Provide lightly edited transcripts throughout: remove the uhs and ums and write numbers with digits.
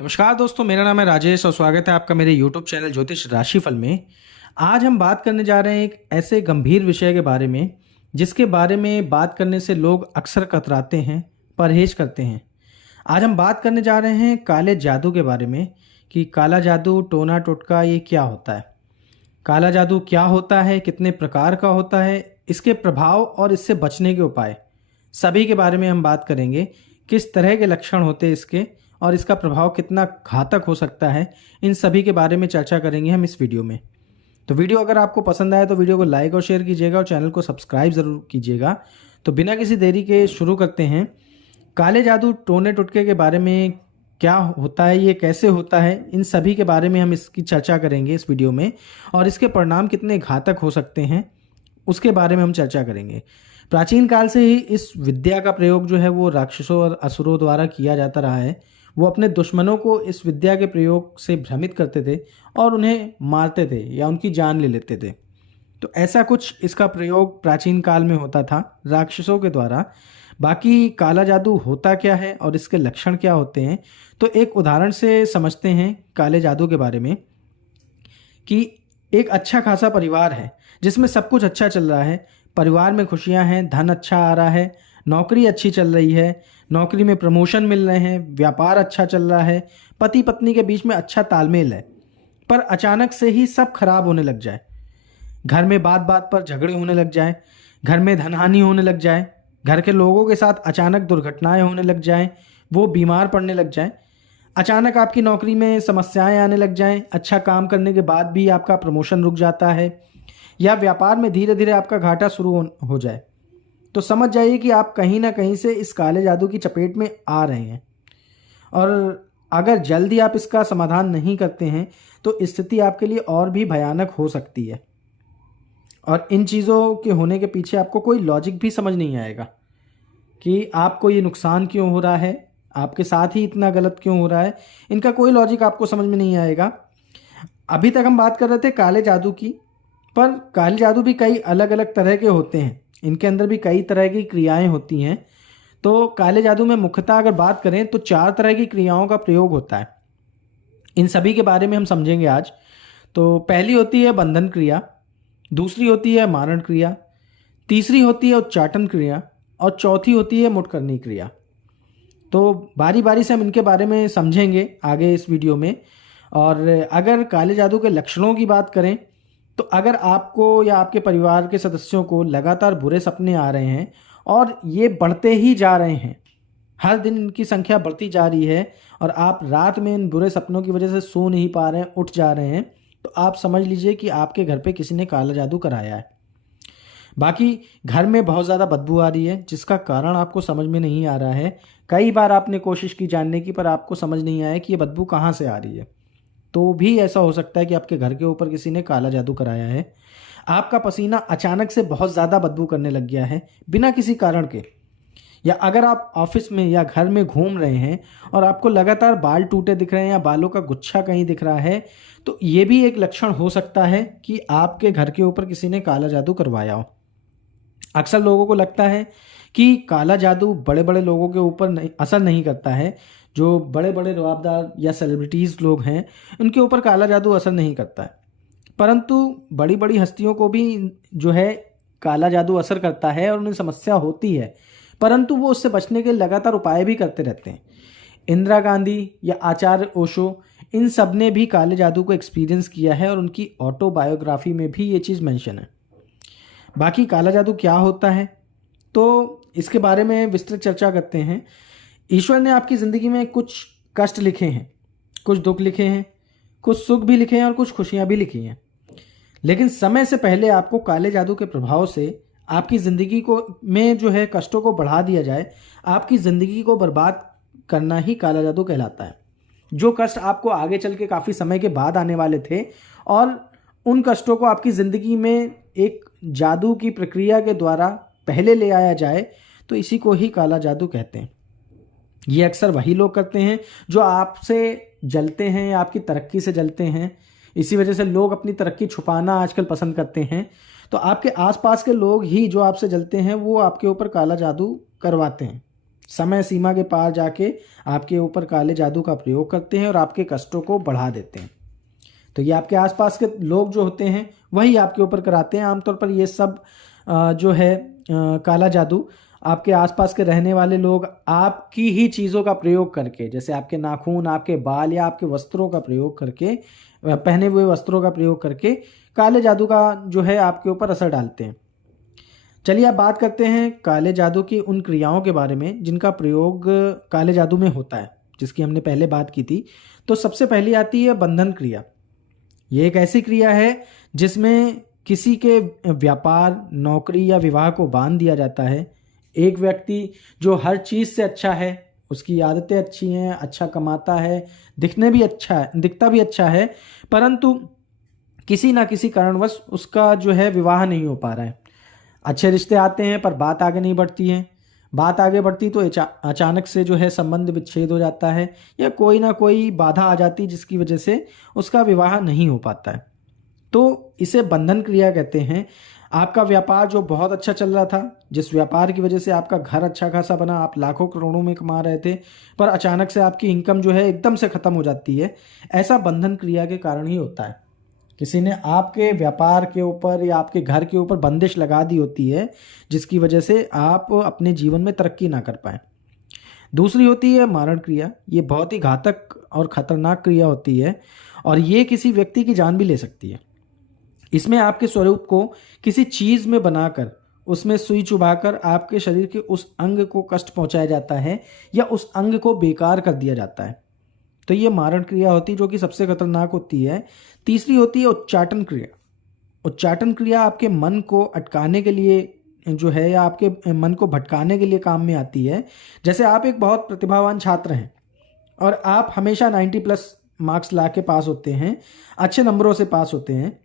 नमस्कार दोस्तों, मेरा नाम है राजेश और स्वागत है आपका मेरे YouTube चैनल ज्योतिष राशिफल में। आज हम बात करने जा रहे हैं एक ऐसे गंभीर विषय के बारे में जिसके बारे में बात करने से लोग अक्सर कतराते हैं, परहेज करते हैं। आज हम बात करने जा रहे हैं काले जादू के बारे में कि काला जादू, टोना टोटका ये क्या होता है, काला जादू क्या होता है, कितने प्रकार का होता है, इसके प्रभाव और इससे बचने के उपाय सभी के बारे में हम बात करेंगे। किस तरह के लक्षण होते हैं इसके और इसका प्रभाव कितना घातक हो सकता है, इन सभी के बारे में चर्चा करेंगे हम इस वीडियो में। तो वीडियो अगर आपको पसंद आए तो वीडियो को लाइक और शेयर कीजिएगा और चैनल को सब्सक्राइब ज़रूर कीजिएगा। तो बिना किसी देरी के शुरू करते हैं। काले जादू, टोने टुटके के बारे में क्या होता है, ये कैसे होता है, इन सभी के बारे में हम इसकी चर्चा करेंगे इस वीडियो में और इसके परिणाम कितने घातक हो सकते हैं उसके बारे में हम चर्चा करेंगे। प्राचीन काल से ही इस विद्या का प्रयोग जो है वो राक्षसों और असुरों द्वारा किया जाता रहा है। वो अपने दुश्मनों को इस विद्या के प्रयोग से भ्रमित करते थे और उन्हें मारते थे या उनकी जान ले लेते थे। तो ऐसा कुछ इसका प्रयोग प्राचीन काल में होता था राक्षसों के द्वारा। बाकी काला जादू होता क्या है और इसके लक्षण क्या होते हैं, तो एक उदाहरण से समझते हैं काले जादू के बारे में कि एक अच्छा खासा परिवार है जिसमें सब कुछ अच्छा चल रहा है, परिवार में खुशियां हैं, धन अच्छा आ रहा है, नौकरी अच्छी चल रही है, नौकरी में प्रमोशन मिल रहे हैं, व्यापार अच्छा चल रहा है, पति पत्नी के बीच में अच्छा तालमेल है। पर अचानक से ही सब खराब होने लग जाए, घर में बात बात पर झगड़े होने लग जाए, घर में धनहानि होने लग जाए, घर के लोगों के साथ अचानक दुर्घटनाएं होने लग जाएं, वो बीमार पड़ने लग जाएं, अचानक आपकी नौकरी में समस्याएं आने लग जाएं, अच्छा काम करने के बाद भी आपका प्रमोशन रुक जाता है या व्यापार में धीरे धीरे आपका घाटा शुरू हो जाए, तो समझ जाइए कि आप कहीं ना कहीं से इस काले जादू की चपेट में आ रहे हैं। और अगर जल्दी आप इसका समाधान नहीं करते हैं तो स्थिति आपके लिए और भी भयानक हो सकती है और इन चीज़ों के होने के पीछे आपको कोई लॉजिक भी समझ नहीं आएगा कि आपको ये नुकसान क्यों हो रहा है, आपके साथ ही इतना गलत क्यों हो रहा है। इनका कोई लॉजिक आपको समझ में नहीं आएगा। अभी तक हम बात कर रहे थे काले जादू की, पर काले जादू भी कई अलग अलग तरह के होते हैं, इनके अंदर भी कई तरह की क्रियाएं होती हैं। तो काले जादू में मुख्यतः अगर बात करें तो 4 तरह की क्रियाओं का प्रयोग होता है। इन सभी के बारे में हम समझेंगे आज। तो पहली होती है बंधन क्रिया, दूसरी होती है मारण क्रिया, तीसरी होती है उच्चाटन क्रिया और चौथी होती है मुटकरनी क्रिया। तो बारी बारी से हम इनके बारे में समझेंगे आगे इस वीडियो में। और अगर काले जादू के लक्षणों की बात करें तो अगर आपको या आपके परिवार के सदस्यों को लगातार बुरे सपने आ रहे हैं और ये बढ़ते ही जा रहे हैं, हर दिन इनकी संख्या बढ़ती जा रही है और आप रात में इन बुरे सपनों की वजह से सो नहीं पा रहे हैं, उठ जा रहे हैं, तो आप समझ लीजिए कि आपके घर पे किसी ने काला जादू कराया है। बाकी घर में बहुत ज़्यादा बदबू आ रही है जिसका कारण आपको समझ में नहीं आ रहा है। कई बार आपने कोशिश की जानने की पर आपको समझ नहीं आया कि ये बदबू कहाँ से आ रही है। तो भी ऐसा हो सकता है कि आपके घर के ऊपर किसी ने काला जादू कराया है। आपका पसीना अचानक से बहुत ज़्यादा बदबू करने लग गया है बिना किसी कारण के, या अगर आप ऑफिस में या घर में घूम रहे हैं और आपको लगातार बाल टूटे दिख रहे हैं या बालों का गुच्छा कहीं दिख रहा है, तो ये भी एक लक्षण हो सकता है कि आपके घर के ऊपर किसी ने काला जादू करवाया हो। अक्सर लोगों को लगता है कि काला जादू बड़े बड़े लोगों के ऊपर असर नहीं करता है, जो बड़े बड़े रवाबदार या सेलिब्रिटीज़ लोग हैं उनके ऊपर काला जादू असर नहीं करता है। परंतु बड़ी बड़ी हस्तियों को भी जो है काला जादू असर करता है और उन्हें समस्या होती है, परंतु वो उससे बचने के लगातार उपाय भी करते रहते हैं। इंदिरा गांधी या आचार्य ओशो, इन सब ने भी काले जादू को एक्सपीरियंस किया है और उनकी ऑटोबायोग्राफी में भी ये चीज़ मेंशन है। बाकी काला जादू क्या होता है, तो इसके बारे में विस्तृत चर्चा करते हैं। ईश्वर ने आपकी ज़िंदगी में कुछ कष्ट लिखे हैं, कुछ दुख लिखे हैं, कुछ सुख भी लिखे हैं और कुछ खुशियां भी लिखी हैं, लेकिन समय से पहले आपको काले जादू के प्रभाव से आपकी ज़िंदगी को में जो है कष्टों को बढ़ा दिया जाए, आपकी ज़िंदगी को बर्बाद करना ही काला जादू कहलाता है। जो कष्ट आपको आगे चल के काफ़ी समय के बाद आने वाले थे और उन कष्टों को आपकी ज़िंदगी में एक जादू की प्रक्रिया के द्वारा पहले ले आया जाए, तो इसी को ही काला जादू कहते हैं। ये अक्सर वही लोग करते हैं जो आपसे जलते हैं या आपकी तरक्की से जलते हैं। इसी वजह से लोग अपनी तरक्की छुपाना आजकल पसंद करते हैं। तो आपके आसपास के लोग ही जो आपसे जलते हैं वो आपके ऊपर काला जादू करवाते हैं। समय सीमा के पार जाके आपके ऊपर काले जादू का प्रयोग करते हैं और आपके कष्टों को बढ़ा देते हैं। तो ये आपके आसपास के लोग जो होते हैं वही आपके ऊपर कराते हैं। आमतौर पर ये सब जो है काला जादू आपके आसपास के रहने वाले लोग आपकी ही चीज़ों का प्रयोग करके, जैसे आपके नाखून, आपके बाल या आपके वस्त्रों का प्रयोग करके, पहने हुए वस्त्रों का प्रयोग करके काले जादू का जो है आपके ऊपर असर डालते हैं। चलिए अब बात करते हैं काले जादू की उन क्रियाओं के बारे में जिनका प्रयोग काले जादू में होता है, जिसकी हमने पहले बात की थी। तो सबसे पहली आती है बंधन क्रिया। ये एक ऐसी क्रिया है जिसमें किसी के व्यापार, नौकरी या विवाह को बांध दिया जाता है। एक व्यक्ति जो हर चीज़ से अच्छा है, उसकी आदतें अच्छी हैं, अच्छा कमाता है, दिखता भी अच्छा है, परंतु किसी ना किसी कारणवश उसका जो है विवाह नहीं हो पा रहा है। अच्छे रिश्ते आते हैं पर बात आगे नहीं बढ़ती है। बात आगे बढ़ती तो अचानक से जो है संबंध विच्छेद हो जाता है या कोई ना कोई बाधा आ जाती जिसकी वजह से उसका विवाह नहीं हो पाता है। तो इसे बंधन क्रिया कहते हैं। आपका व्यापार जो बहुत अच्छा चल रहा था, जिस व्यापार की वजह से आपका घर अच्छा खासा बना, आप लाखों करोड़ों में कमा रहे थे, पर अचानक से आपकी इनकम जो है एकदम से ख़त्म हो जाती है। ऐसा बंधन क्रिया के कारण ही होता है। किसी ने आपके व्यापार के ऊपर या आपके घर के ऊपर बंदिश लगा दी होती है जिसकी वजह से आप अपने जीवन में तरक्की ना कर पाए। दूसरी होती है मारण क्रिया। ये बहुत ही घातक और ख़तरनाक क्रिया होती है और ये किसी व्यक्ति की जान भी ले सकती है। इसमें आपके स्वरूप को किसी चीज़ में बनाकर उसमें सुई चुभाकर आपके शरीर के उस अंग को कष्ट पहुंचाया जाता है या उस अंग को बेकार कर दिया जाता है। तो ये मारण क्रिया होती है जो कि सबसे खतरनाक होती है। तीसरी होती है उच्चाटन क्रिया। उच्चाटन क्रिया आपके मन को अटकाने के लिए जो है या आपके मन को भटकाने के लिए काम में आती है। जैसे आप एक बहुत प्रतिभावान छात्र हैं और आप हमेशा 90+ मार्क्स ला के पास होते हैं, अच्छे नंबरों से पास होते हैं,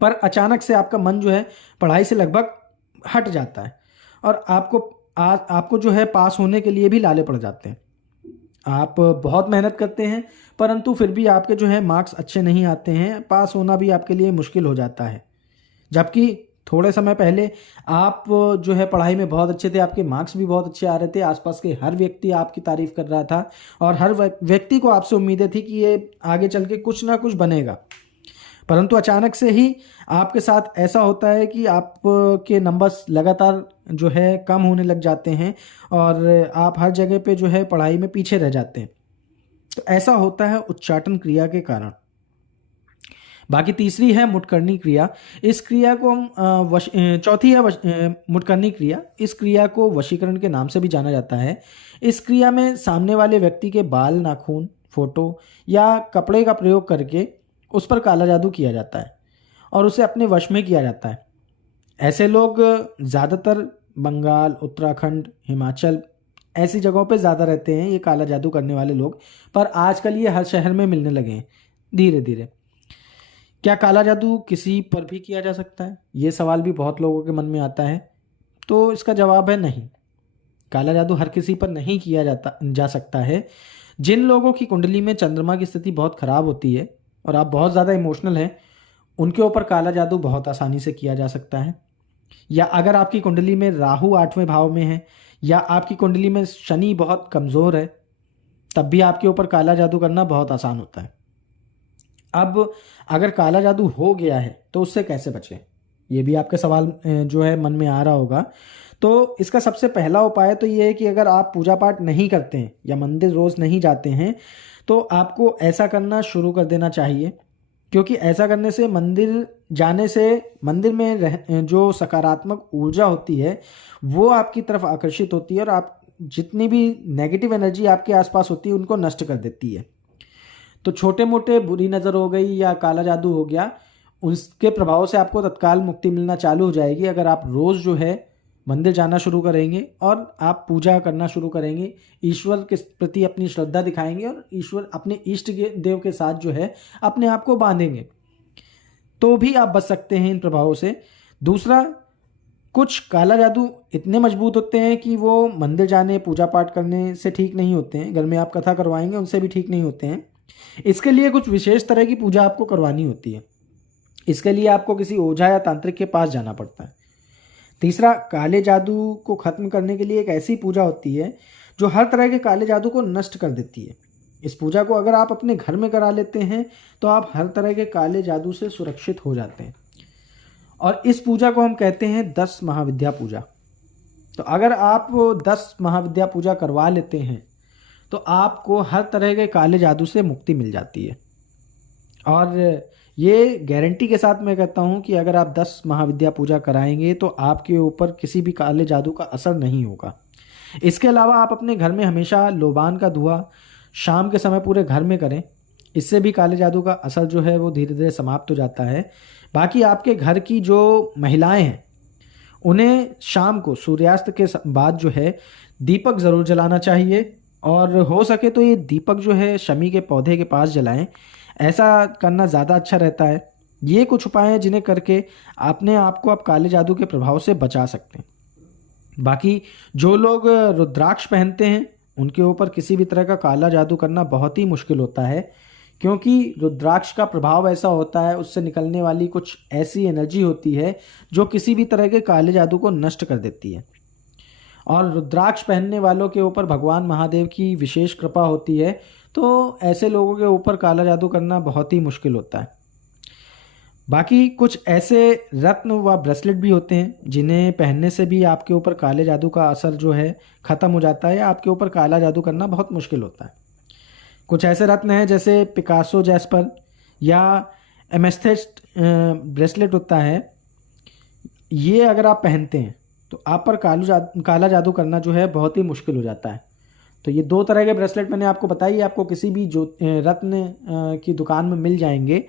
पर अचानक से आपका मन जो है पढ़ाई से लगभग हट जाता है और आपको जो है पास होने के लिए भी लाले पड़ जाते हैं। आप बहुत मेहनत करते हैं परंतु फिर भी आपके जो है मार्क्स अच्छे नहीं आते हैं, पास होना भी आपके लिए मुश्किल हो जाता है। जबकि थोड़े समय पहले आप जो है पढ़ाई में बहुत अच्छे थे, आपके मार्क्स भी बहुत अच्छे आ रहे थे, आसपास के हर व्यक्ति आपकी तारीफ कर रहा था और हर व्यक्ति को आपसे उम्मीदें थी कि ये आगे चल के कुछ ना कुछ बनेगा। परंतु अचानक से ही आपके साथ ऐसा होता है कि आपके नंबर्स लगातार जो है कम होने लग जाते हैं और आप हर जगह पे जो है पढ़ाई में पीछे रह जाते हैं। तो ऐसा होता है उच्चाटन क्रिया के कारण। बाकी तीसरी है मुटकरनी क्रिया। इस क्रिया को हम चौथी है मुटकरनी क्रिया। इस क्रिया को वशीकरण के नाम से भी जाना जाता है। इस क्रिया में सामने वाले व्यक्ति के बाल, नाखून, फोटो या कपड़े का प्रयोग करके उस पर काला जादू किया जाता है और उसे अपने वश में किया जाता है। ऐसे लोग ज़्यादातर बंगाल, उत्तराखंड, हिमाचल ऐसी जगहों पे ज़्यादा रहते हैं ये काला जादू करने वाले लोग, पर आजकल ये हर शहर में मिलने लगे हैं धीरे धीरे। क्या काला जादू किसी पर भी किया जा सकता है? ये सवाल भी बहुत लोगों के मन में आता है। तो इसका जवाब है नहीं, काला जादू हर किसी पर नहीं किया जा सकता है। जिन लोगों की कुंडली में चंद्रमा की स्थिति बहुत ख़राब होती है और आप बहुत ज़्यादा इमोशनल हैं, उनके ऊपर काला जादू बहुत आसानी से किया जा सकता है। या अगर आपकी कुंडली में राहु 8वें भाव में है या आपकी कुंडली में शनि बहुत कमज़ोर है, तब भी आपके ऊपर काला जादू करना बहुत आसान होता है। अब अगर काला जादू हो गया है तो उससे कैसे बचें, ये भी आपके सवाल जो है मन में आ रहा होगा। तो इसका सबसे पहला उपाय तो ये है कि अगर आप पूजा पाठ नहीं करते हैं या मंदिर रोज़ नहीं जाते हैं तो आपको ऐसा करना शुरू कर देना चाहिए, क्योंकि ऐसा करने से मंदिर जाने से मंदिर में जो सकारात्मक ऊर्जा होती है वो आपकी तरफ आकर्षित होती है और आप जितनी भी नेगेटिव एनर्जी आपके आसपास होती है उनको नष्ट कर देती है। तो छोटे मोटे बुरी नज़र हो गई या काला जादू हो गया, उसके प्रभाव से आपको तत्काल मुक्ति मिलना चालू हो जाएगी अगर आप रोज़ जो है मंदिर जाना शुरू करेंगे और आप पूजा करना शुरू करेंगे, ईश्वर के प्रति अपनी श्रद्धा दिखाएंगे और ईश्वर अपने इष्ट देव के साथ जो है अपने आप को बांधेंगे, तो भी आप बच सकते हैं इन प्रभावों से। दूसरा, कुछ काला जादू इतने मजबूत होते हैं कि वो मंदिर जाने, पूजा पाठ करने से ठीक नहीं होते हैं, घर में आप कथा करवाएंगे उनसे भी ठीक नहीं होते हैं। इसके लिए कुछ विशेष तरह की पूजा आपको करवानी होती है। इसके लिए आपको किसी ओझा या तांत्रिक के पास जाना पड़ता है। तीसरा, काले जादू को ख़त्म करने के लिए एक ऐसी पूजा होती है जो हर तरह के काले जादू को नष्ट कर देती है। इस पूजा को अगर आप अपने घर में करा लेते हैं तो आप हर तरह के काले जादू से सुरक्षित हो जाते हैं। और इस पूजा को हम कहते हैं 10 महाविद्या पूजा। तो अगर आप 10 महाविद्या पूजा करवा लेते हैं तो आपको हर तरह के काले जादू से मुक्ति मिल जाती है। और ये गारंटी के साथ मैं कहता हूँ कि अगर आप 10 महाविद्या पूजा कराएंगे तो आपके ऊपर किसी भी काले जादू का असर नहीं होगा। इसके अलावा आप अपने घर में हमेशा लोबान का धुआं शाम के समय पूरे घर में करें। इससे भी काले जादू का असर जो है वो धीरे धीरे समाप्त हो जाता है। बाकी आपके घर की जो महिलाएं हैं उन्हें शाम को सूर्यास्त के बाद जो है दीपक ज़रूर जलाना चाहिए, और हो सके तो ये दीपक जो है शमी के पौधे के पास जलाएं। ऐसा करना ज़्यादा अच्छा रहता है। ये कुछ उपाय हैं जिन्हें करके अपने आप को आप काले जादू के प्रभाव से बचा सकते हैं। बाकी जो लोग रुद्राक्ष पहनते हैं उनके ऊपर किसी भी तरह का काला जादू करना बहुत ही मुश्किल होता है, क्योंकि रुद्राक्ष का प्रभाव ऐसा होता है, उससे निकलने वाली कुछ ऐसी एनर्जी होती है जो किसी भी तरह के काले जादू को नष्ट कर देती है। और रुद्राक्ष पहनने वालों के ऊपर भगवान महादेव की विशेष कृपा होती है, तो ऐसे लोगों के ऊपर काला जादू करना बहुत ही मुश्किल होता है। बाकी कुछ ऐसे रत्न व ब्रेसलेट भी होते हैं जिन्हें पहनने से भी आपके ऊपर काले जादू का असर जो है ख़त्म हो जाता है, या आपके ऊपर काला जादू करना बहुत मुश्किल होता है। कुछ ऐसे रत्न हैं जैसे पिकासो जैस्पर या एमेथिस्ट ब्रेसलेट होता है। ये अगर आप पहनते हैं तो आप पर काला जादू करना जो है बहुत ही मुश्किल हो जाता है। तो ये 2 तरह के ब्रेसलेट मैंने आपको बताई, आपको किसी भी जो रत्न की दुकान में मिल जाएंगे।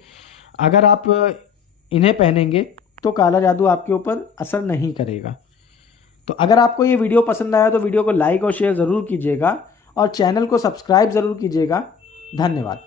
अगर आप इन्हें पहनेंगे तो काला जादू आपके ऊपर असर नहीं करेगा। तो अगर आपको ये वीडियो पसंद आया तो वीडियो को लाइक और शेयर ज़रूर कीजिएगा और चैनल को सब्सक्राइब ज़रूर कीजिएगा। धन्यवाद।